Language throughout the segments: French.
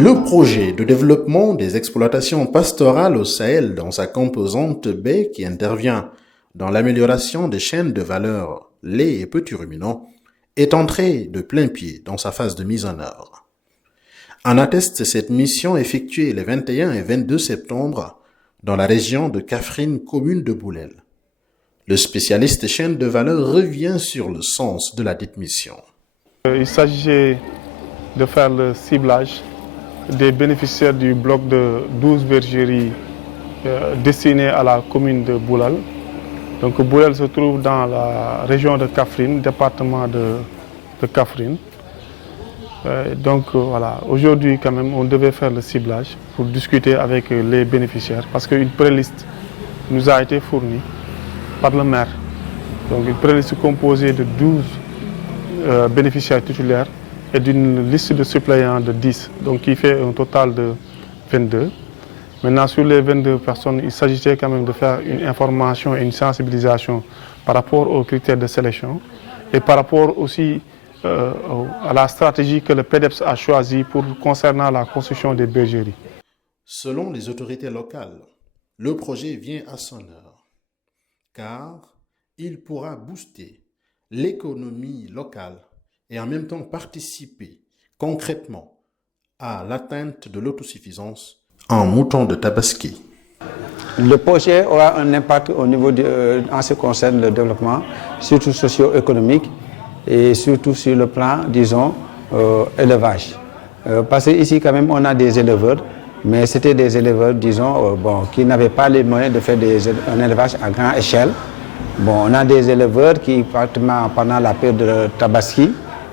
Le projet de développement des exploitations pastorales au Sahel dans sa composante B qui intervient dans l'amélioration des chaînes de valeur lait et petits ruminants est entré de plein pied dans sa phase de mise en œuvre. En atteste cette mission effectuée les 21 et 22 septembre dans la région de Kaffrine, commune de Boulel. Le spécialiste chaîne de valeur revient sur le sens de la dite mission. Il s'agissait de faire le ciblage des bénéficiaires du bloc de 12 bergeries destinées à la commune de Boulel. Donc Boulel se trouve dans la région de Kaffrine, département de Kaffrine. Voilà, aujourd'hui quand même on devait faire le ciblage pour discuter avec les bénéficiaires parce qu'une préliste nous a été fournie par le maire. Donc une préliste composée de 12 bénéficiaires titulaires et d'une liste de suppléants de 10, donc qui fait un total de 22. Maintenant, sur les 22 personnes, il s'agissait quand même de faire une information et une sensibilisation par rapport aux critères de sélection et par rapport aussi à la stratégie que le PEDEPS a choisie concernant la construction des bergeries. Selon les autorités locales, le projet vient à son heure, car il pourra booster l'économie locale et en même temps participer concrètement à l'atteinte de l'autosuffisance en moutons de Tabaski. Le projet aura un impact au niveau en ce qui concerne le développement, surtout socio-économique et surtout sur le plan, disons, élevage. Parce qu'ici, quand même, on a des éleveurs, mais c'était des éleveurs, disons, qui n'avaient pas les moyens de faire un élevage à grande échelle. Bon, on a des éleveurs qui, pratiquement pendant la période de Tabaski,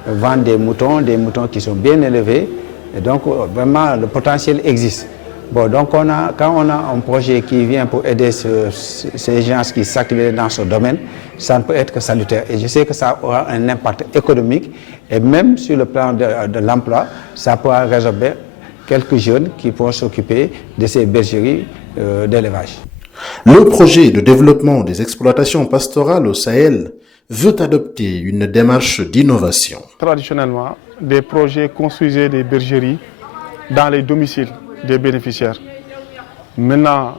vendent des moutons qui sont bien élevés. Et donc, vraiment, le potentiel existe. Bon, donc, quand on a un projet qui vient pour aider ces gens qui s'activent dans ce domaine, ça ne peut être que salutaire. Et je sais que ça aura un impact économique et même sur le plan de l'emploi, ça pourra résorber quelques jeunes qui pourront s'occuper de ces bergeries d'élevage. Le projet de développement des exploitations pastorales au Sahel veut adopter une démarche d'innovation. Traditionnellement, des projets construisaient des bergeries dans les domiciles des bénéficiaires. Maintenant,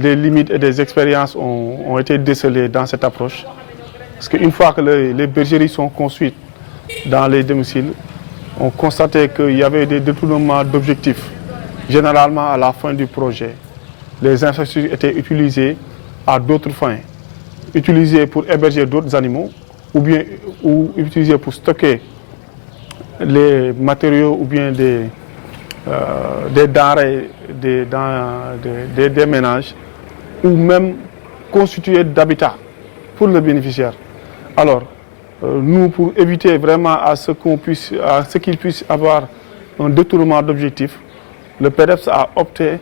les limites et des expériences ont été décelées dans cette approche. Parce qu'une fois que les bergeries sont construites dans les domiciles, on constatait qu'il y avait des détournements d'objectifs. Généralement, à la fin du projet, les infrastructures étaient utilisées à d'autres fins. Utilisées pour héberger d'autres animaux ou utilisées pour stocker les matériaux ou bien des denrées des ménages ou même constituées d'habitat pour le bénéficiaire. Alors, nous, pour éviter vraiment à ce qu'il puisse avoir un détournement d'objectifs, le PEDEPS a opté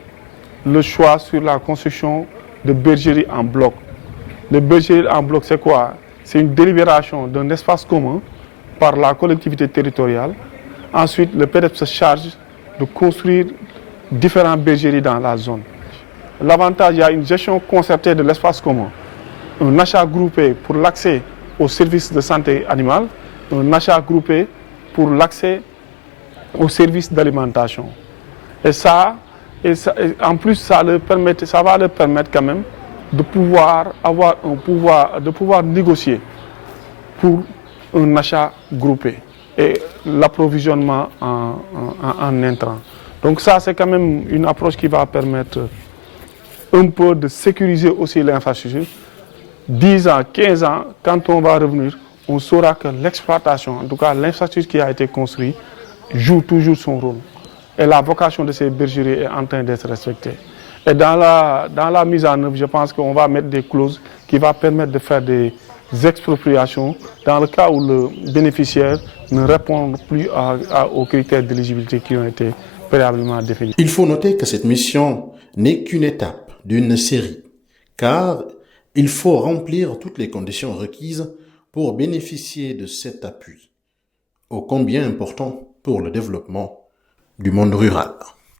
le choix sur la construction de bergeries en bloc. Les bergeries en bloc, c'est quoi? C'est une délibération d'un espace commun par la collectivité territoriale. Ensuite, le PEDEPS se charge de construire différentes bergeries dans la zone. L'avantage, il y a une gestion concertée de l'espace commun, un achat groupé pour l'accès aux services de santé animale, un achat groupé pour l'accès aux services d'alimentation. Et en plus, ça va leur permettre quand même de pouvoir négocier pour un achat groupé et l'approvisionnement en intrants. Donc ça, c'est quand même une approche qui va permettre un peu de sécuriser aussi l'infrastructure. 10 ans, 15 ans, quand on va revenir, on saura que l'exploitation, en tout cas l'infrastructure qui a été construite, joue toujours son rôle. Et la vocation de ces bergeries est en train d'être respectée. Et dans la mise en œuvre, je pense qu'on va mettre des clauses qui vont permettre de faire des expropriations dans le cas où le bénéficiaire ne répond plus aux critères d'éligibilité qui ont été préalablement définis. Il faut noter que cette mission n'est qu'une étape d'une série, car il faut remplir toutes les conditions requises pour bénéficier de cet appui, ô combien important pour le développement du monde rural.